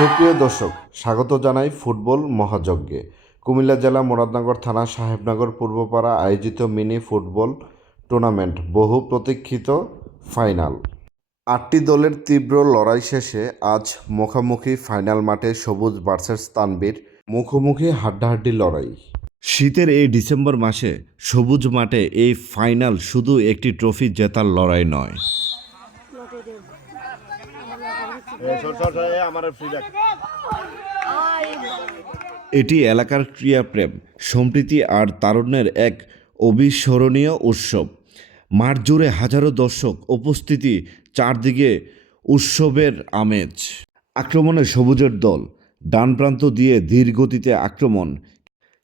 সুপ্রিয় দর্শক, স্বাগত জানাই ফুটবল মহাযজ্ঞে। কুমিল্লা জেলা মুরাদনগর থানা সাহেবনগর পূর্বপাড়া আয়োজিত মিনি ফুটবল টুর্নামেন্ট বহু প্রতীক্ষিত ফাইনাল। ৮টি দলের তীব্র লড়াই শেষে আজ মুখোমুখি ফাইনাল মাঠে সবুজ ভার্সেস তানবীর, মুখোমুখি হাড্ডাহাড্ডি লড়াই। শীতের এই ডিসেম্বর মাসে সবুজ মাঠে এই ফাইনাল শুধু একটি ট্রফি জেতার লড়াই নয়, এটি এলাকার ক্রীড়াপ্রেম, সম্প্রীতি আর তারুণ্যের এক অবিস্মরণীয় উৎসব। মাঠ জুড়ে হাজারো দর্শক উপস্থিতি, চারদিকে উৎসবের আমেজ। আক্রমণে সবুজের দল ডান প্রান্ত দিয়ে ধীর গতিতে আক্রমণ,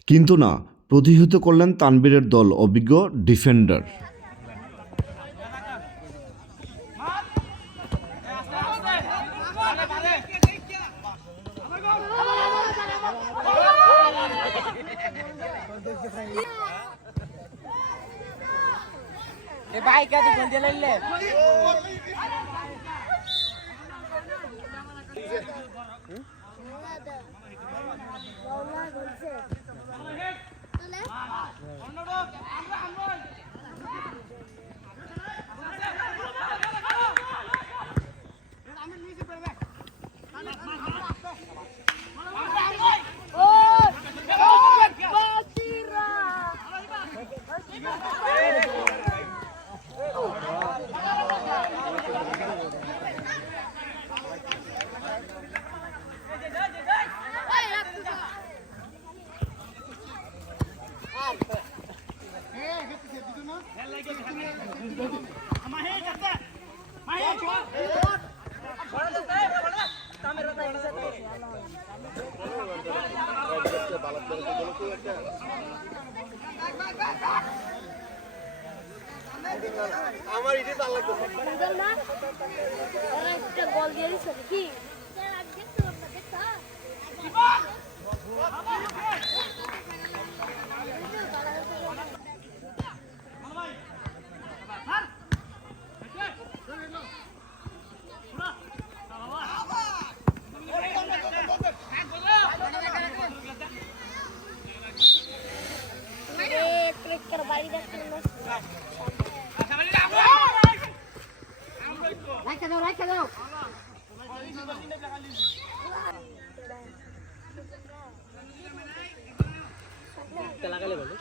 কিন্তু না, প্রতিহত করলেন তানবীরের দল অভিজ্ঞ ডিফেন্ডার। আমার ইডি ভালো লাগছে না একটা গোল দিয়ে দিছে কি রাখা দাও লাগালে বলো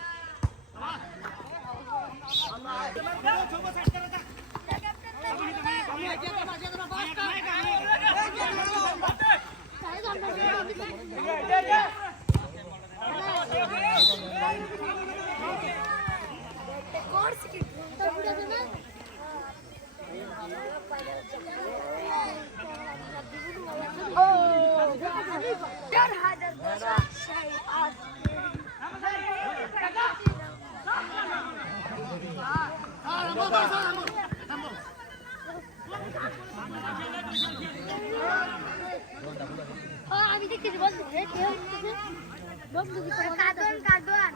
আমি দেখতেছি বন্ধু বন্ধু কাদন কাদন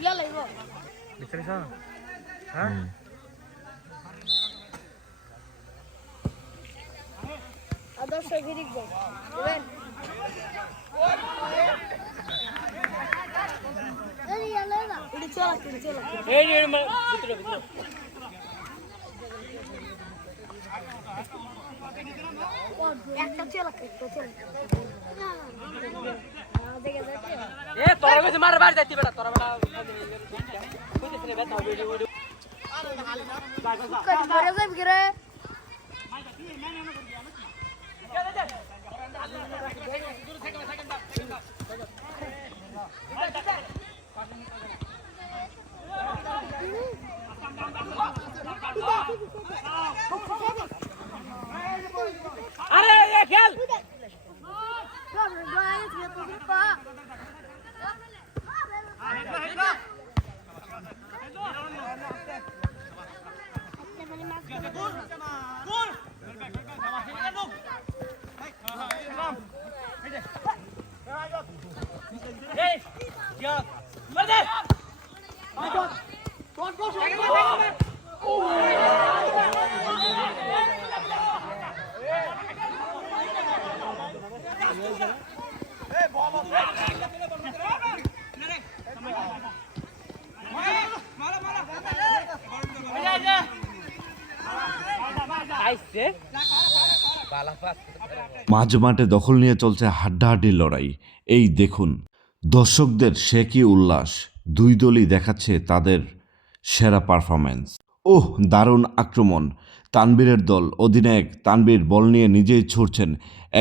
ইয়া লাইব দেখছিস হ্যাঁ আদর্শ গিরিক যাই বুঝলেন এই ইয়ালা না উড়ি চলা এই ভিতরে ভিতরে একটা চলা এ তোরা কইছে মার বাড়ি যাইতি বেটা তোরা বেটা কইতেছ রে বেটা ভিডিও কই ধরে যাই গরে আরে এ খেল Hey! মাঝ মাঠে দখল নিয়ে চলছে হাড্ডাহাড্ডি লড়াই। এই দেখুন দর্শকদের সে কি উল্লাস, দুই দলই দেখাচ্ছে তাদের সেরা পারফরম্যান্স। ওহ, দারুণ আক্রমণ! তানবীরের দল, অধিনায়ক তানবীর বল নিয়ে নিজেই ছুটছেন,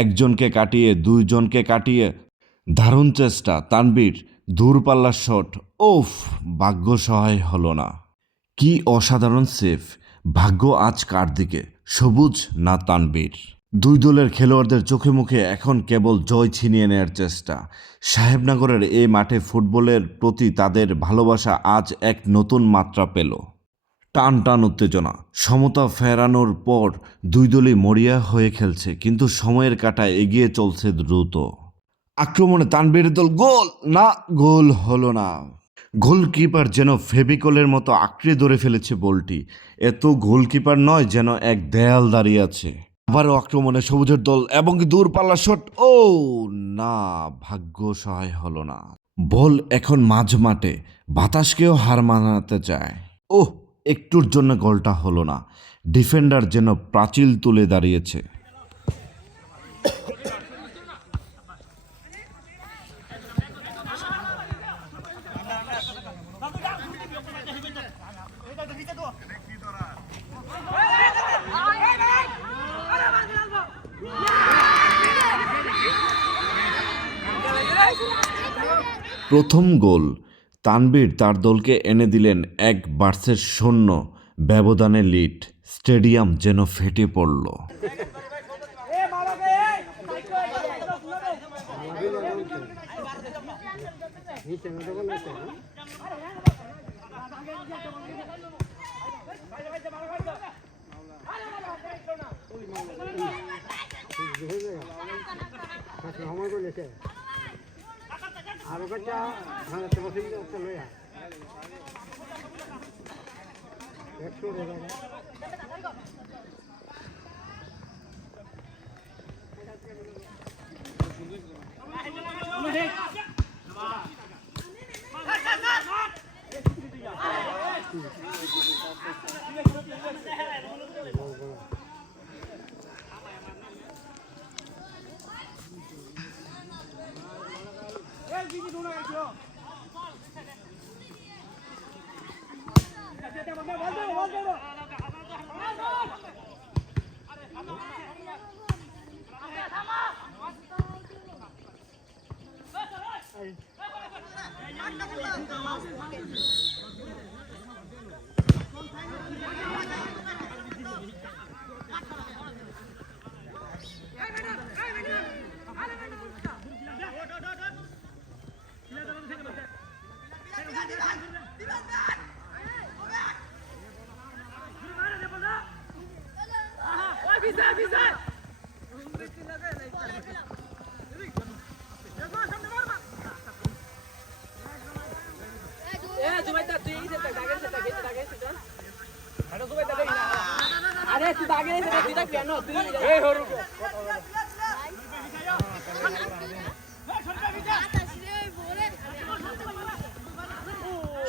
একজনকে কাটিয়ে দুইজনকে কাটিয়ে। দারুণ চেষ্টা তানবীর, দূরপাল্লার শট। ওফ, ভাগ্য সহায় হলো না। কি অসাধারণ সেভ! ভাগ্য আজ কার দিকে, সবুজ না তানবীর? দুই দলের খেলোয়াড়দের চোখে মুখে এখন কেবল জয় ছিনিয়ে নেওয়ার চেষ্টা। সাহেবনগরের এই মাঠে ফুটবলের প্রতি তাদের ভালোবাসা আজ এক নতুন মাত্রা পেল। টান টান উত্তেজনা, সমতা ফেরানোর পর দুই দলই মরিয়া হয়ে খেলছে, কিন্তু সময়ের কাঁটায় এগিয়ে চলছে দ্রুত। আক্রমণে তানবীরের দল, গোল না, গোল হলো না। গোলকিপার যেন ফেভিকলের মতো আঁকড়ে ধরে ফেলেছে বলটি। এত গোলকিপার নয়, যেন এক দেয়াল দাঁড়িয়ে আছে। আবারও আক্রমণে সবুজের দল এবং দূরপাল্লা শট। ও না, ভাগ্য সহায় হলো না। বল এখন মাঝ মাঠে, বাতাসকেও হার মানাতে চায়। ওহ, একটুর জন্য গোলটা হলো না। ডিফেন্ডার যেন প্রাচীর তুলে দাঁড়িয়েছে। প্রথম গোল, তানবীর তার দলকে এনে দিলেন 1-0 ব্যবধানে লিড। স্টেডিয়াম যেন ফেটে পড়ল। আরো কাটা ভাঙতে বসে একটা লয়া 100 টাকা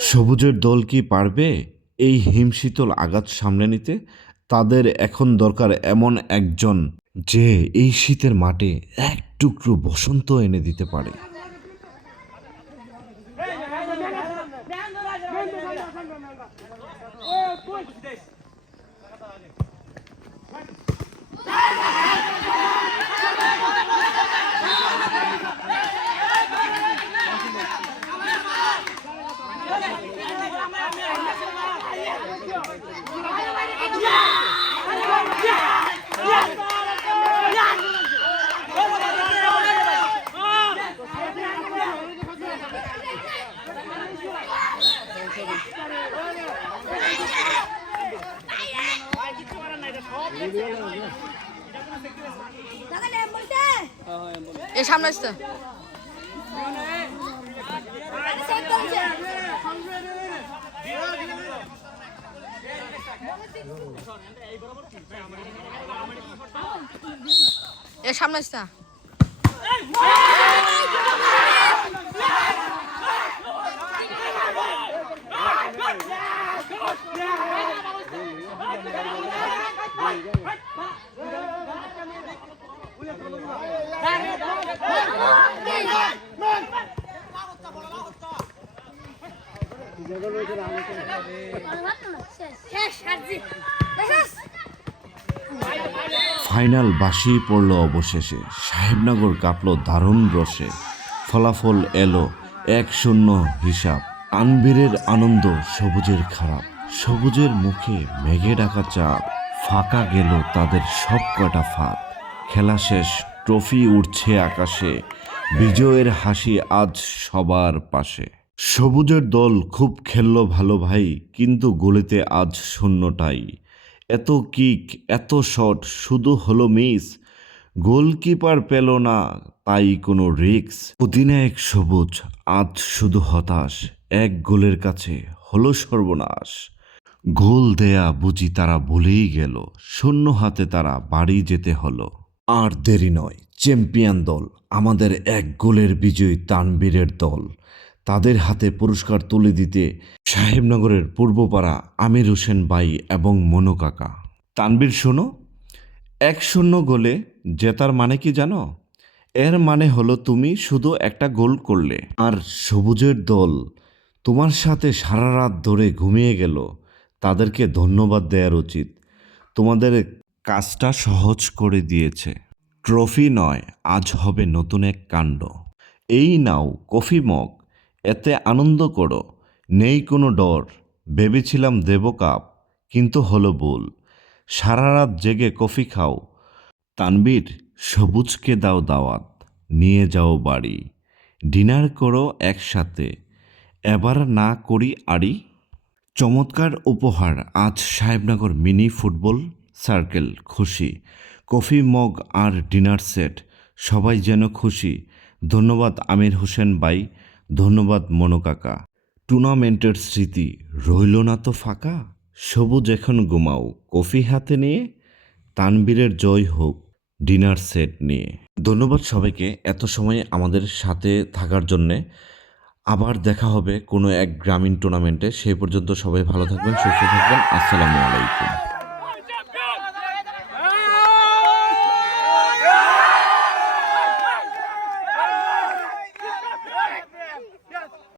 সবুজের দল কি পারবে এই হিমশীতল আঘাত সামলে নিতে? তাদের এখন দরকার এমন একজন যে এই শীতের মাঠে এক টুকরো বসন্ত এনে দিতে পারে। এই সামনে আসতে এ সামনে আসতে শেষ হারজি ফাইনাল বাসিয়ে পড়ল অবশেষে, সাহেবনগর কাঁপল দারুণ রসে। ফলাফল এলো 1-0 হিসাব। তানবীরের আনন্দ, সবুজের খারাপ। সবুজের মুখে মেঘে ঢাকা চাঁদ, ফাঁকা গেল তাদের সব কটা ফাঁদ। খেলা শেষ, ট্রফি উঠছে আকাশে, বিজয়ের হাসি আজ সবার পাশে। সবুজের দল খুব খেললো ভালো ভাই, কিন্তু গোলেতে আজ শূন্যটাই। এত কিক, এত শট, শুধু হলো মিস। গোলকিপার পেল না তাই কোনো রিস্ক। অধিনায়ক সবুজ আজ শুধু হতাশ, এক গোলের কাছে হলো সর্বনাশ। গোল দেয়া বুঝি তারা ভুলেই গেল, শূন্য হাতে তারা বাড়ি যেতে হলো। আর দেরি নয়, চ্যাম্পিয়ন দল, আমাদের এক গোলের বিজয়ী তানবীরের দল। তাদের হাতে পুরস্কার তুলে দিতে সাহেবনগরের পূর্বপাড়া আমির হোসেন ভাই এবং মনু কাকা। তানবীর শোনো, 1-0 গোলে জেতার মানে কি জানো? এর মানে হলো তুমি শুধু একটা গোল করলে, আর সবুজের দল তোমার সাথে সারা রাত ধরে ঘুমিয়ে গেল। তাদেরকে ধন্যবাদ দেওয়ার উচিত, তোমাদের কাজটা সহজ করে দিয়েছে। ট্রফি নয়, আজ হবে নতুন এক কাণ্ড। এই নাও কফি মগ, এতে আনন্দ করো, নেই কোনো ডর। ভেবেছিলাম দেব কাপ, কিন্তু হলো ভুল। সারা রাত জেগে কফি খাও। তানবীর, সবুজকে দাও দাওয়াত, নিয়ে যাও বাড়ি। ডিনার করো একসাথে, এবার না করি আড়ি। চমৎকার উপহার আজ সাহেবনগর মিনি ফুটবল সার্কেল খুশি। কফি মগ আর ডিনার সেট, সবাই যেন খুশি। ধন্যবাদ আমির হোসেন ভাই, ধন্যবাদ মনু কাকা। টুর্নামেন্টের স্মৃতি রইল না তো ফাঁকা। সবুজ এখন ঘুমাও কফি হাতে নিয়ে, তানবীরের জয় হোক ডিনার সেট নিয়ে। ধন্যবাদ সবাইকে এত সময় আমাদের সাথে থাকার জন্যে। আবার দেখা হবে কোনো এক গ্রামীণ টুর্নামেন্টে। সেই পর্যন্ত সবাই ভালো থাকবেন, সুস্থ থাকবেন। আসসালামু আলাইকুম।